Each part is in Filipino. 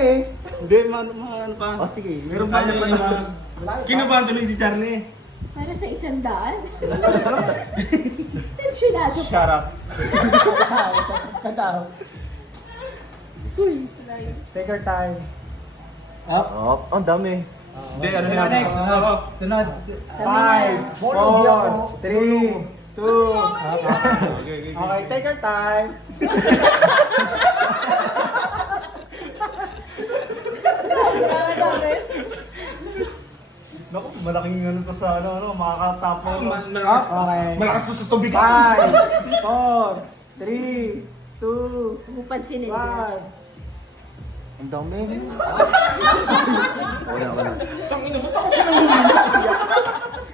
eh. Hindi, ano pa. O sige. Meron pa niya pa naman. Kinabahan tuloy si Charlie. Para sa 100? Tensyonado pa. Shut up. Kataw. Uy, tayo. Take your time. Up. Ang dami. Hindi, ano na yan? Next. Oo. Sunod. Five, 5, 4, 3, 2. Okay. Okay, take your time. Naku, malaking ano to sa ano, makakatapo. Okay. Malakas to sa tubig. 5, 4, 3, 2, Huwag mo pansinin 1. yan. Ang dami. Wala. Tangina mo, takot ka nang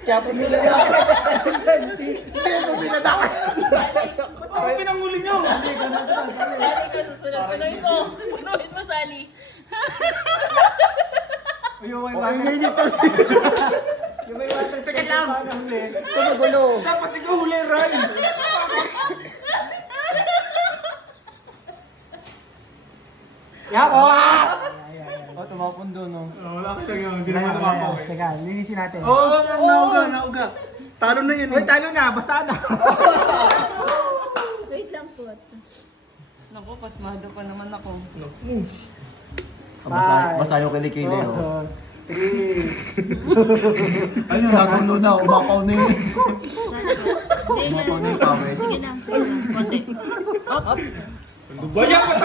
Kaya po nila na. Kaya po pinadakay. Ang pinanghuli niyo. Sali ka susunod. Punuin mo. Punuin mo, Sali. Yung may water. Yung may water. Second lang. Tumugulo. Dapat ikaw huli, Ray. Yap! Oh, tumapon doon, no? Wala ka lang yun. Hindi naman tumapaw. Teka, linisin natin. Oo, nauga. Talo na yun. Uy, talo na, basa na. Wait lang po. Naku, pasmado pa naman ako. Basa yung kilikili, oh. 3. Ayun, nagulo na, umakaw na yun. Hindi na. Umakaw na yung pawis. Sige na, sige na. Konti. Up. Bayan ka